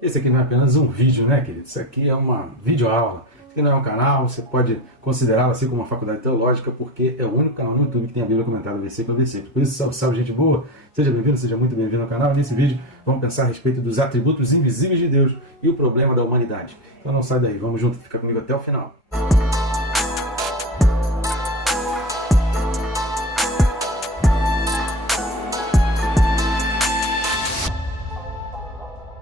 Esse aqui não é apenas um vídeo, né, querido? Isso aqui é uma videoaula. Isso aqui não é um canal, você pode considerá-lo assim como uma faculdade teológica, porque é o único canal no YouTube que tem a Bíblia comentada versículo a versículo. Por isso, salve, salve, gente boa! Seja bem-vindo, seja muito bem-vindo ao canal. Nesse vídeo, vamos pensar a respeito dos atributos invisíveis de Deus e o problema da humanidade. Então não sai daí, vamos junto, fica comigo até o final.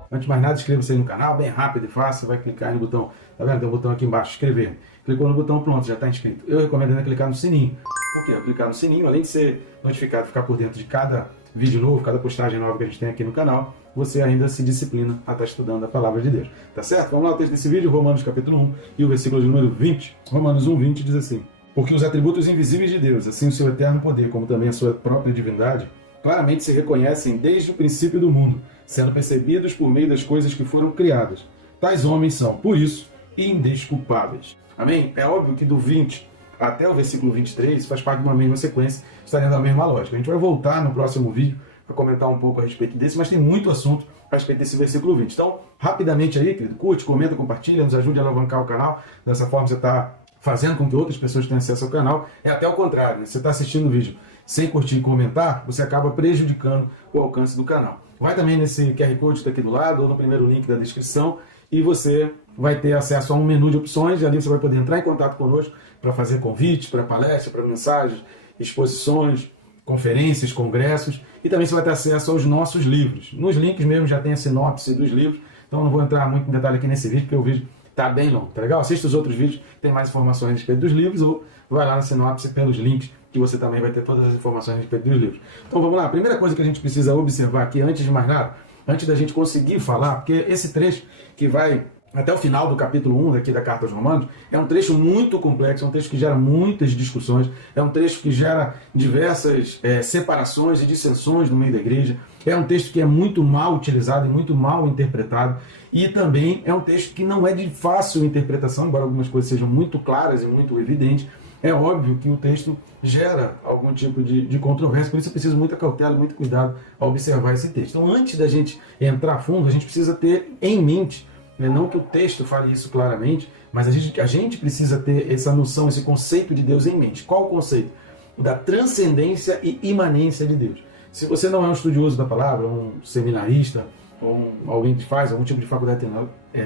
Antes de mais nada, inscreva-se aí no canal, bem rápido e fácil. Você vai clicar aí no botão, tá vendo? Tem um botão aqui embaixo, inscrever. Clicou no botão, pronto, já está inscrito. Eu recomendo ainda clicar no sininho. Por quê? Clicar no sininho, além de ser notificado, ficar por dentro de cada vídeo novo, cada postagem nova que a gente tem aqui no canal, você ainda se disciplina a estar estudando a Palavra de Deus. Tá certo? Vamos lá, o texto desse vídeo, Romanos capítulo 1 e o versículo de número 20. Romanos 1, 20 diz assim: porque os atributos invisíveis de Deus, assim o seu eterno poder, como também a sua própria divindade, claramente se reconhecem desde o princípio do mundo, sendo percebidos por meio das coisas que foram criadas. Tais homens são, por isso, indesculpáveis. Amém? É óbvio que do 20 até o versículo 23 faz parte de uma mesma sequência, está dentro da mesma lógica. A gente vai voltar no próximo vídeo para comentar um pouco a respeito desse, mas tem muito assunto a respeito desse versículo 20. Então, rapidamente aí, querido, curte, comenta, compartilha, nos ajude a alavancar o canal. Dessa forma você está fazendo com que outras pessoas tenham acesso ao canal. É até o contrário, né? Você está assistindo o vídeo sem curtir e comentar, você acaba prejudicando o alcance do canal. Vai também nesse QR Code que está aqui do lado, ou no primeiro link da descrição, e você vai ter acesso a um menu de opções, e ali você vai poder entrar em contato conosco para fazer convites, para palestras, para mensagens, exposições, conferências, congressos, e também você vai ter acesso aos nossos livros. Nos links mesmo já tem a sinopse dos livros, então não vou entrar muito em detalhe aqui nesse vídeo, porque o vídeo está bem longo, tá legal? Assista os outros vídeos, tem mais informações a respeito dos livros, ou vai lá na sinopse pelos links, que você também vai ter todas as informações a respeito dos livros. Então vamos lá, a primeira coisa que a gente precisa observar aqui, antes de mais nada, antes da gente conseguir falar, porque esse trecho que vai até o final do capítulo 1 daqui da Carta aos Romanos, é um trecho muito complexo, é um trecho que gera muitas discussões, é um trecho que gera diversas separações e dissensões no meio da igreja, é um texto que é muito mal utilizado e muito mal interpretado, e também é um texto que não é de fácil interpretação, embora algumas coisas sejam muito claras e muito evidentes. É óbvio que o texto gera algum tipo de controvérsia, por isso eu preciso muita cautela, muito cuidado ao observar esse texto. Então, antes da gente entrar a fundo, a gente precisa ter em mente, não que o texto fale isso claramente, mas a gente precisa ter essa noção, esse conceito de Deus em mente. Qual o conceito? Da transcendência e imanência de Deus. Se você não é um estudioso da palavra, um seminarista, ou alguém que faz algum tipo de faculdade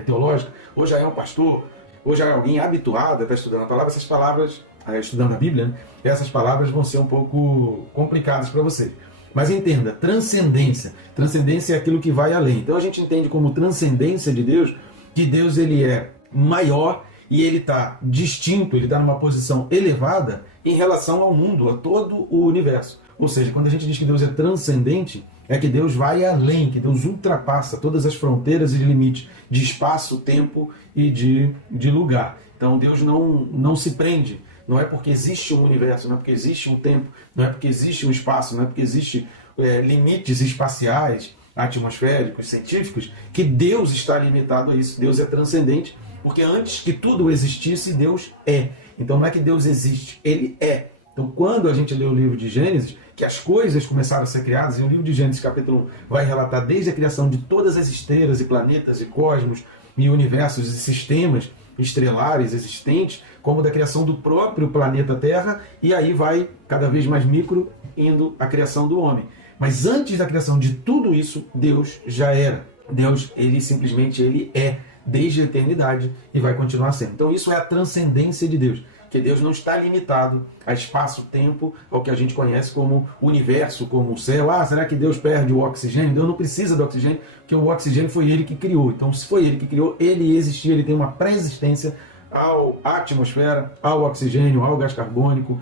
teológica, ou já é um pastor, ou já é alguém habituado a estar estudando a palavra, essas palavras, estudando a Bíblia, né? Essas palavras vão ser um pouco complicadas para você. Mas entenda, transcendência. Transcendência é aquilo que vai além. Então a gente entende como transcendência de Deus, que Deus ele é maior e ele está distinto, ele está numa posição elevada em relação ao mundo, a todo o universo. Ou seja, quando a gente diz que Deus é transcendente, é que Deus vai além, que Deus ultrapassa todas as fronteiras e limites de espaço, tempo e de lugar. Então Deus não se prende. Não é porque existe um universo, não é porque existe um tempo, não é porque existe um espaço, não é porque existe limites espaciais, atmosféricos, científicos, que Deus está limitado a isso. Deus é transcendente, porque antes que tudo existisse, Deus é. Então não é que Deus existe, Ele é. Então quando a gente lê o livro de Gênesis, que as coisas começaram a ser criadas, e o livro de Gênesis capítulo 1 vai relatar desde a criação de todas as estrelas e planetas e cosmos e universos e sistemas estrelares existentes, como da criação do próprio planeta Terra, e aí vai cada vez mais micro, indo a criação do homem. Mas antes da criação de tudo isso, Deus já era. Deus, ele simplesmente ele é, desde a eternidade, e vai continuar sendo. Então isso é a transcendência de Deus, que Deus não está limitado a espaço-tempo, ao que a gente conhece como universo, como o céu. Será que Deus perde o oxigênio? Deus não precisa do oxigênio, porque o oxigênio foi Ele que criou. Então, se foi Ele que criou, Ele existia, Ele tem uma pré-existência à atmosfera, ao oxigênio, ao gás carbônico,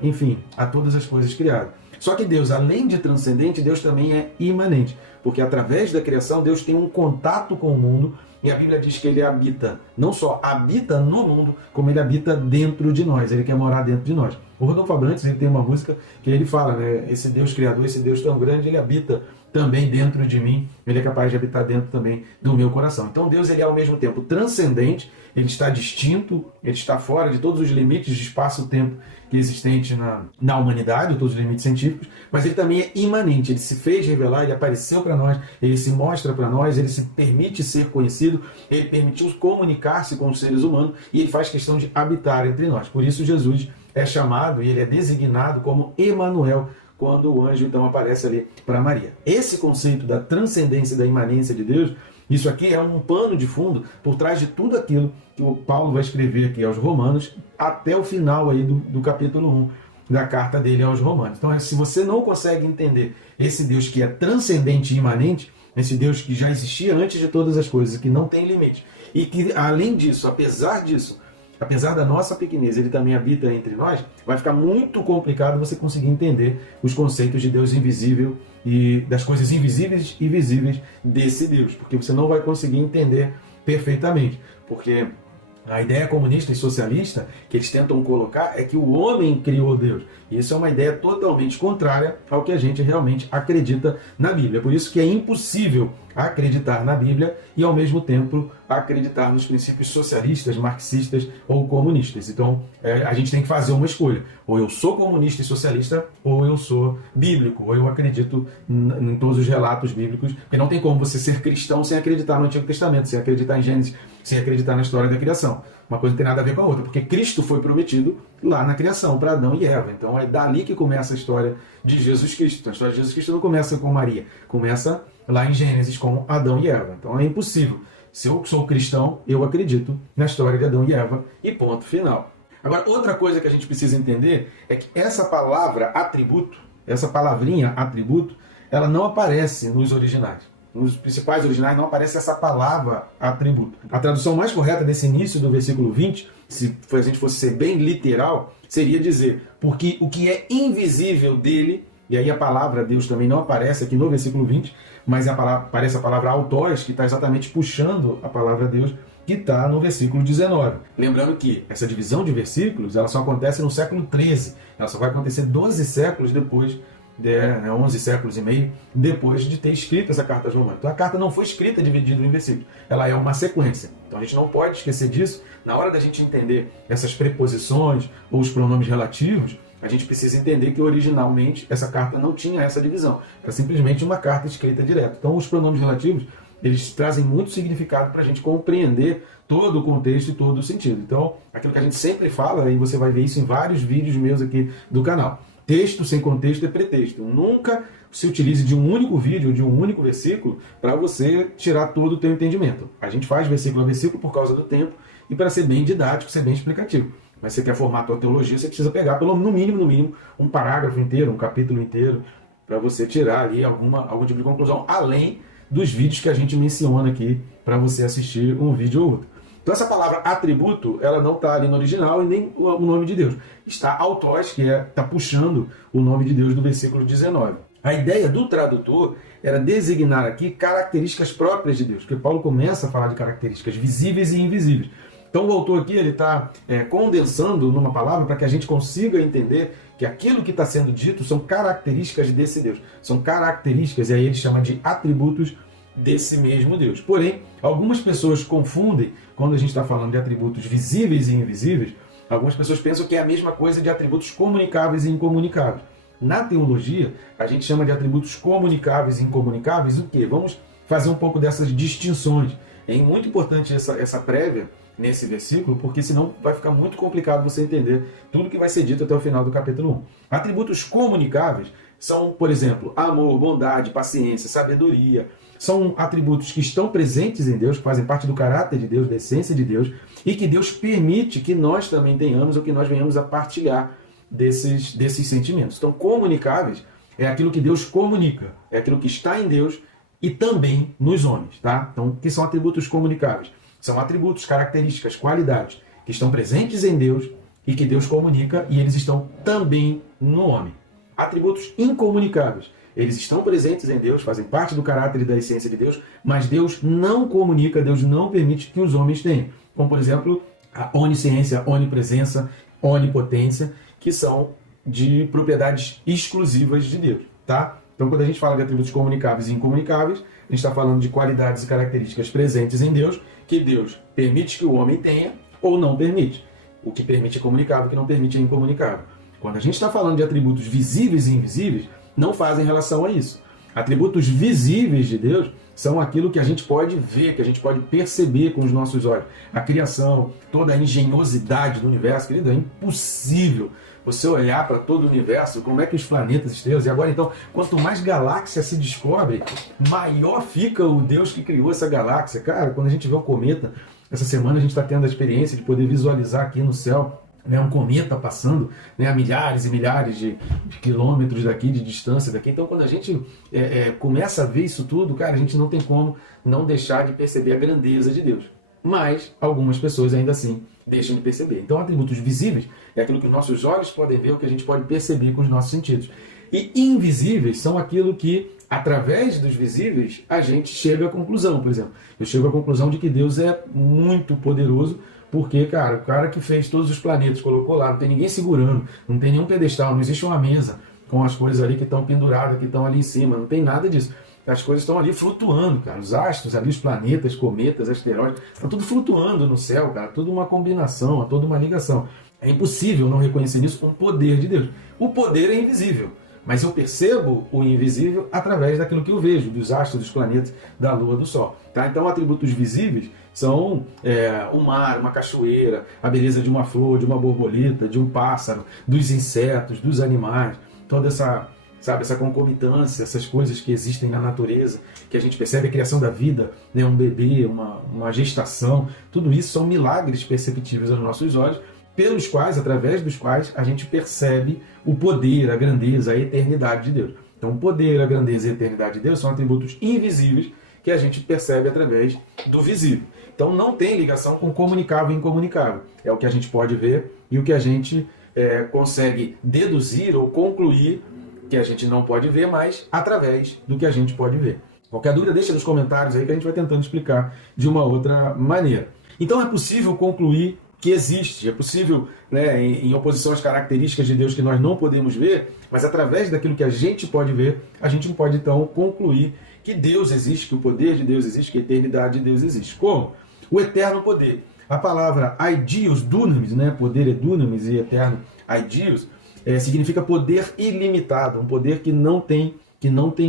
enfim, a todas as coisas criadas. Só que Deus, além de transcendente, Deus também é imanente, porque através da criação, Deus tem um contato com o mundo, e a Bíblia diz que Ele habita, não só habita no mundo, como Ele habita dentro de nós, Ele quer morar dentro de nós. O Rodolfo Abrantes, ele tem uma música que ele fala, né, esse Deus criador, esse Deus tão grande, Ele habita também dentro de mim, ele é capaz de habitar dentro também do meu coração. Então Deus, ele é ao mesmo tempo transcendente, ele está distinto, ele está fora de todos os limites de espaço-tempo que existente na humanidade, todos os limites científicos, mas ele também é imanente, ele se fez revelar, ele apareceu para nós, ele se mostra para nós, ele se permite ser conhecido, ele permitiu comunicar-se com os seres humanos e ele faz questão de habitar entre nós. Por isso Jesus é chamado e ele é designado como Emanuel, quando o anjo então aparece ali para Maria. Esse conceito da transcendência e da imanência de Deus, isso aqui é um pano de fundo por trás de tudo aquilo que o Paulo vai escrever aqui aos Romanos, até o final aí do capítulo 1 da carta dele aos Romanos. Então, se você não consegue entender esse Deus que é transcendente e imanente, esse Deus que já existia antes de todas as coisas, que não tem limite, e que, além disso, apesar da nossa pequenez, ele também habita entre nós, vai ficar muito complicado você conseguir entender os conceitos de Deus invisível e das coisas invisíveis e visíveis desse Deus, porque você não vai conseguir entender perfeitamente, porque a ideia comunista e socialista que eles tentam colocar é que o homem criou Deus. E isso é uma ideia totalmente contrária ao que a gente realmente acredita na Bíblia. Por isso que é impossível acreditar na Bíblia e, ao mesmo tempo, acreditar nos princípios socialistas, marxistas ou comunistas. Então, a gente tem que fazer uma escolha. Ou eu sou comunista e socialista, ou eu sou bíblico, ou eu acredito em todos os relatos bíblicos. Porque não tem como você ser cristão sem acreditar no Antigo Testamento, sem acreditar em Gênesis, sem acreditar na história da criação. Uma coisa não tem nada a ver com a outra, porque Cristo foi prometido lá na criação, para Adão e Eva. Então é dali que começa a história de Jesus Cristo. Então a história de Jesus Cristo não começa com Maria, começa lá em Gênesis com Adão e Eva. Então é impossível. Se eu sou cristão, eu acredito na história de Adão e Eva e ponto final. Agora, outra coisa que a gente precisa entender é que essa palavra atributo, essa palavrinha atributo, ela não aparece nos originais. Nos principais originais não aparece essa palavra atributo. A tradução mais correta desse início do versículo 20, se a gente fosse ser bem literal, seria dizer, porque o que é invisível dele, e aí a palavra Deus também não aparece aqui no versículo 20, mas aparece a palavra autós, que está exatamente puxando a palavra Deus, que está no versículo 19. Lembrando que essa divisão de versículos ela só acontece no século 13, ela só vai acontecer 12 séculos depois, 11 séculos e meio depois de ter escrito essa carta aos Romanos. Então a carta não foi escrita dividida em versículos, ela é uma sequência. Então a gente não pode esquecer disso. Na hora da gente entender essas preposições ou os pronomes relativos, a gente precisa entender que originalmente essa carta não tinha essa divisão. Era simplesmente uma carta escrita direto. Então os pronomes relativos, eles trazem muito significado para a gente compreender todo o contexto e todo o sentido. Então, aquilo que a gente sempre fala, e você vai ver isso em vários vídeos meus aqui do canal, texto sem contexto é pretexto. Nunca se utilize de um único vídeo, de um único versículo, para você tirar todo o teu entendimento. A gente faz versículo a versículo por causa do tempo e para ser bem didático, ser bem explicativo. Mas se você quer formar a tua teologia, você precisa pegar no mínimo, um parágrafo inteiro, um capítulo inteiro, para você tirar ali algum tipo de conclusão, além dos vídeos que a gente menciona aqui, para você assistir um vídeo ou outro. Então essa palavra atributo, ela não está ali no original e nem o nome de Deus. Está autós, que está puxando o nome de Deus do versículo 19. A ideia do tradutor era designar aqui características próprias de Deus, porque Paulo começa a falar de características visíveis e invisíveis. Então o autor aqui está condensando numa palavra para que a gente consiga entender que aquilo que está sendo dito são características desse Deus. São características, e aí ele chama de atributos desse mesmo Deus. Porém, algumas pessoas confundem, quando a gente está falando de atributos visíveis e invisíveis, algumas pessoas pensam que é a mesma coisa de atributos comunicáveis e incomunicáveis. Na teologia, a gente chama de atributos comunicáveis e incomunicáveis o quê? Vamos fazer um pouco dessas distinções. É muito importante essa prévia nesse versículo, porque senão vai ficar muito complicado você entender tudo que vai ser dito até o final do capítulo 1. Atributos comunicáveis são, por exemplo, amor, bondade, paciência, sabedoria. São atributos que estão presentes em Deus, que fazem parte do caráter de Deus, da essência de Deus, e que Deus permite que nós também tenhamos ou que nós venhamos a partilhar desses sentimentos. Então, comunicáveis é aquilo que Deus comunica, é aquilo que está em Deus e também nos homens, tá? Então, o que são atributos comunicáveis? São atributos, características, qualidades que estão presentes em Deus e que Deus comunica e eles estão também no homem. Atributos incomunicáveis. Eles estão presentes em Deus, fazem parte do caráter e da essência de Deus, mas Deus não comunica, Deus não permite que os homens tenham. Como, por exemplo, a onisciência, onipresença, onipotência, que são de propriedades exclusivas de Deus, tá? Então, Então, quando a gente fala de atributos comunicáveis e incomunicáveis, a gente está falando de qualidades e características presentes em Deus, que Deus permite que o homem tenha ou não permite. O que permite é comunicável, o que não permite é incomunicável. Quando a gente está falando de atributos visíveis e invisíveis, não fazem relação a isso. Atributos visíveis de Deus são aquilo que a gente pode ver, que a gente pode perceber com os nossos olhos. A criação, toda a engenhosidade do universo, querido, é impossível você olhar para todo o universo, como é que os planetas, estrelas, e agora então, quanto mais galáxia se descobre, maior fica o Deus que criou essa galáxia. Cara, quando a gente vê um cometa, essa semana a gente está tendo a experiência de poder visualizar aqui no céu, né, um cometa passando, né, a milhares e milhares de quilômetros daqui, de distância daqui. Então, quando a gente começa a ver isso tudo, cara, a gente não tem como não deixar de perceber a grandeza de Deus. Mas algumas pessoas ainda assim deixam de perceber. Então, atributos visíveis é aquilo que nossos olhos podem ver, o que a gente pode perceber com os nossos sentidos. E invisíveis são aquilo que, através dos visíveis, a gente chega à conclusão. Por exemplo, eu chego à conclusão de que Deus é muito poderoso, porque, cara, o cara que fez todos os planetas, colocou lá, não tem ninguém segurando, não tem nenhum pedestal, não existe uma mesa com as coisas ali que estão penduradas, que estão ali em cima, não tem nada disso. As coisas estão ali flutuando, cara. Os astros ali, os planetas, cometas, asteroides, está tudo flutuando no céu, cara. Tudo uma combinação, toda uma ligação. É impossível não reconhecer nisso um poder de Deus. O poder é invisível, mas eu percebo o invisível através daquilo que eu vejo, dos astros, dos planetas, da lua, do sol. Tá? Então, atributos visíveis são o mar, uma cachoeira, a beleza de uma flor, de uma borboleta, de um pássaro, dos insetos, dos animais, toda essa concomitância, essas coisas que existem na natureza, que a gente percebe a criação da vida, né, um bebê, uma gestação, tudo isso são milagres perceptíveis aos nossos olhos, pelos quais, através dos quais, a gente percebe o poder, a grandeza, a eternidade de Deus. Então, o poder, a grandeza e a eternidade de Deus são atributos invisíveis que a gente percebe através do visível. Então, não tem ligação com comunicável e incomunicável. É o que a gente pode ver e o que a gente consegue deduzir ou concluir que a gente não pode ver, mas através do que a gente pode ver. Qualquer dúvida, deixa nos comentários aí que a gente vai tentando explicar de uma outra maneira. Então é possível concluir que existe, é possível, né, em oposição às características de Deus que nós não podemos ver, mas através daquilo que a gente pode ver, a gente pode então concluir que Deus existe, que o poder de Deus existe, que a eternidade de Deus existe. Como? O eterno poder. A palavra aidios, dunamis, né, poder é dunamis e eterno aidios, significa poder ilimitado, um poder que não tem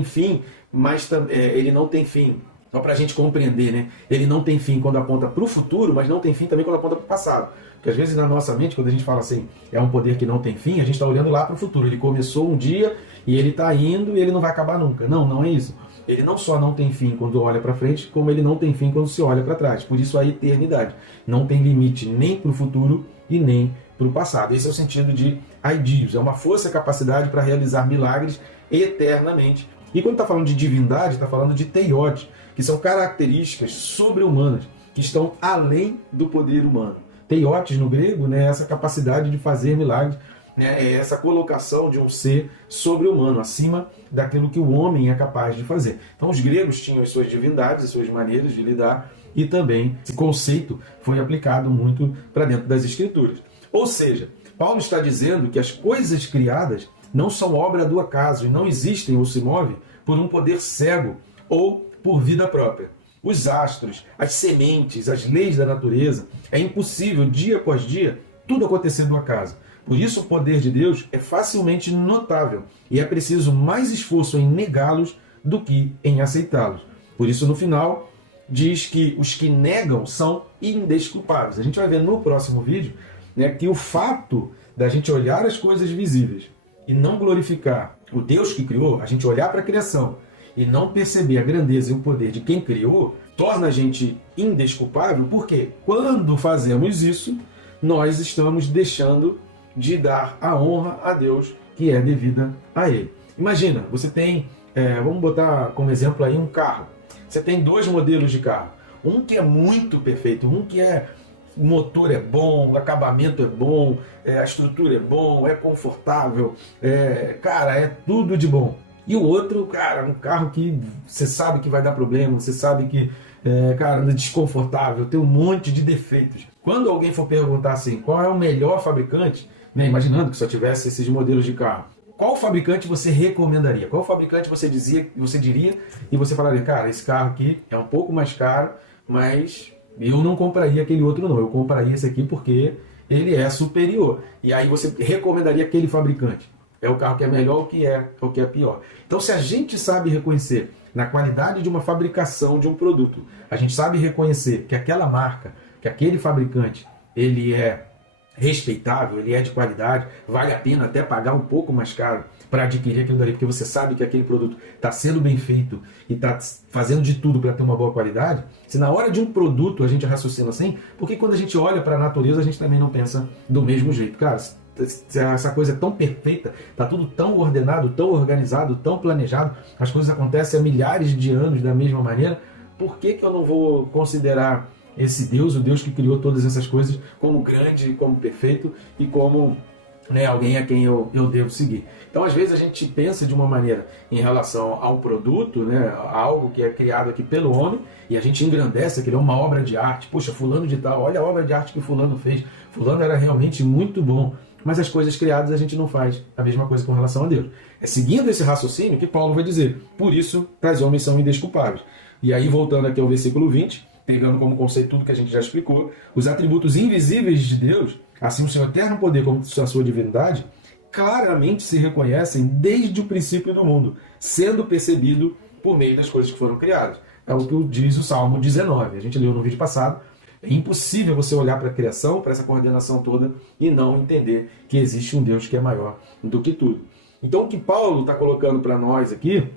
fim, mas ele não tem fim. Só para a gente compreender, né? Ele não tem fim quando aponta para o futuro, mas não tem fim também quando aponta para o passado. Porque às vezes na nossa mente, quando a gente fala assim, é um poder que não tem fim, a gente está olhando lá para o futuro. Ele começou um dia e ele está indo e ele não vai acabar nunca. Não, não é isso. Ele não só não tem fim quando olha para frente, como ele não tem fim quando se olha para trás. Por isso a eternidade. Não tem limite nem para o futuro e nem para o passado. Esse é o sentido de aidios. É uma força e capacidade para realizar milagres eternamente. E quando está falando de divindade, está falando de teiote, que são características sobre-humanas, que estão além do poder humano. Teiotes no grego, né, é essa capacidade de fazer milagres, né, é essa colocação de um ser sobre-humano, acima daquilo que o homem é capaz de fazer. Então os gregos tinham as suas divindades, as suas maneiras de lidar, e também esse conceito foi aplicado muito para dentro das Escrituras. Ou seja, Paulo está dizendo que as coisas criadas não são obra do acaso e não existem ou se movem por um poder cego ou por vida própria. Os astros, as sementes, as leis da natureza, é impossível, dia após dia, tudo acontecer do acaso. Por isso, o poder de Deus é facilmente notável e é preciso mais esforço em negá-los do que em aceitá-los. Por isso, no final, diz que os que negam são indesculpáveis. A gente vai ver no próximo vídeo, né, que o fato da gente olhar as coisas visíveis e não glorificar o Deus que criou, a gente olhar para a criação e não perceber a grandeza e o poder de quem criou, torna a gente indesculpável, porque quando fazemos isso, nós estamos deixando de dar a honra a Deus que é devida a Ele. Imagina, você tem, vamos botar como exemplo aí um carro. Você tem dois modelos de carro. Um que é muito perfeito, um que o motor é bom, o acabamento é bom, a estrutura é bom, é confortável, cara, é tudo de bom. E o outro, cara, um carro que você sabe que vai dar problema, você sabe que, cara, é desconfortável, tem um monte de defeitos. Quando alguém for perguntar assim, qual é o melhor fabricante, né, imaginando que só tivesse esses modelos de carro, qual fabricante você recomendaria? Qual fabricante você diria e você falaria, cara, esse carro aqui é um pouco mais caro, mas eu não compraria aquele outro não, eu compraria esse aqui porque ele é superior. E aí você recomendaria aquele fabricante. É o carro que é melhor ou que é pior. Então, se a gente sabe reconhecer na qualidade de uma fabricação de um produto, a gente sabe reconhecer que aquela marca, que aquele fabricante, ele é respeitável, ele é de qualidade, vale a pena até pagar um pouco mais caro para adquirir aquilo dali, porque você sabe que aquele produto está sendo bem feito e está fazendo de tudo para ter uma boa qualidade. Se na hora de um produto a gente raciocina assim, porque quando a gente olha para a natureza a gente também não pensa do mesmo jeito. Cara, essa coisa é tão perfeita, está tudo tão ordenado, tão organizado, tão planejado, as coisas acontecem há milhares de anos da mesma maneira, por que eu não vou considerar esse Deus, o Deus que criou todas essas coisas, como grande, como perfeito e como alguém a quem eu devo seguir? Então, às vezes, a gente pensa de uma maneira em relação a um produto, algo que é criado aqui pelo homem, e a gente engrandece aquilo, é uma obra de arte. Poxa, fulano de tal, olha a obra de arte que fulano fez. Fulano era realmente muito bom. Mas as coisas criadas a gente não faz a mesma coisa com relação a Deus. É seguindo esse raciocínio que Paulo vai dizer, por isso, tais homens são indesculpáveis. E aí, voltando aqui ao versículo 20, pegando como conceito tudo que a gente já explicou, os atributos invisíveis de Deus, assim o seu eterno poder como a sua divindade, claramente se reconhecem desde o princípio do mundo, sendo percebido por meio das coisas que foram criadas. É o que diz o Salmo 19. A gente leu no vídeo passado. É impossível você olhar para a criação, para essa coordenação toda, e não entender que existe um Deus que é maior do que tudo. Então o que Paulo está colocando para nós aqui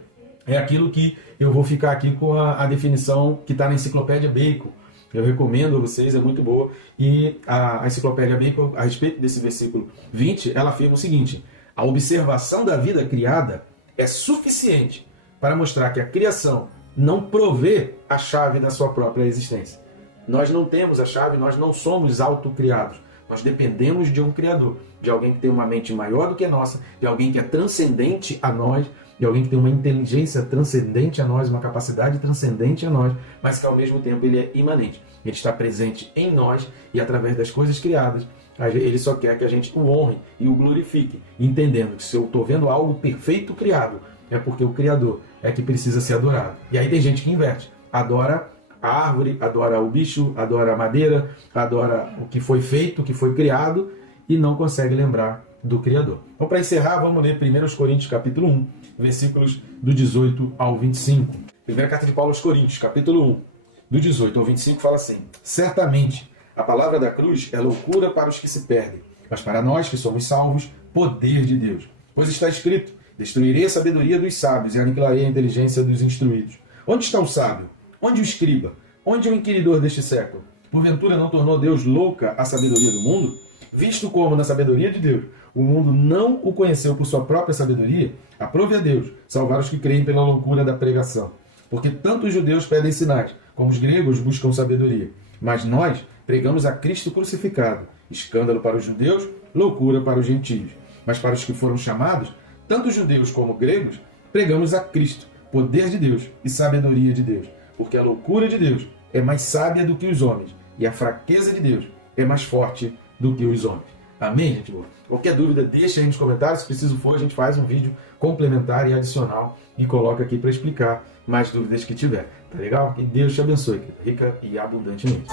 é aquilo que eu vou ficar aqui com a definição que está na Enciclopédia Bacon. Eu recomendo a vocês, é muito boa. E a Enciclopédia Bacon, a respeito desse versículo 20, ela afirma o seguinte: a observação da vida criada é suficiente para mostrar que a criação não provê a chave da sua própria existência. Nós não temos a chave, nós não somos autocriados. Nós dependemos de um Criador, de alguém que tem uma mente maior do que a nossa, de alguém que é transcendente a nós, de alguém que tem uma inteligência transcendente a nós, uma capacidade transcendente a nós, mas que ao mesmo tempo ele é imanente. Ele está presente em nós e através das coisas criadas, ele só quer que a gente o honre e o glorifique, entendendo que se eu estou vendo algo perfeito criado, é porque o Criador é que precisa ser adorado. E aí tem gente que inverte, adora a árvore, adora o bicho, adora a madeira, adora o que foi feito, o que foi criado e não consegue lembrar do Criador. Então, para encerrar, vamos ler 1 Coríntios capítulo 1, versículos do 18 ao 25. Primeira carta de Paulo aos Coríntios, capítulo 1, do 18 ao 25, fala assim: certamente, a palavra da cruz é loucura para os que se perdem, mas para nós que somos salvos, poder de Deus. Pois está escrito: destruirei a sabedoria dos sábios e aniquilarei a inteligência dos instruídos. Onde está o sábio? Onde o escriba? Onde o inquiridor deste século? Porventura não tornou Deus louca a sabedoria do mundo? Visto como, na sabedoria de Deus, o mundo não o conheceu por sua própria sabedoria, aprove a Deus salvar os que creem pela loucura da pregação. Porque tanto os judeus pedem sinais, como os gregos buscam sabedoria. Mas nós pregamos a Cristo crucificado, escândalo para os judeus, loucura para os gentios. Mas para os que foram chamados, tanto judeus como gregos, pregamos a Cristo, poder de Deus e sabedoria de Deus. Porque a loucura de Deus é mais sábia do que os homens, e a fraqueza de Deus é mais forte do que os homens. Amém, gente boa? Qualquer dúvida, deixa aí nos comentários. Se preciso for, a gente faz um vídeo complementar e adicional e coloca aqui para explicar mais dúvidas que tiver. Tá legal? Que Deus te abençoe, rica e abundantemente.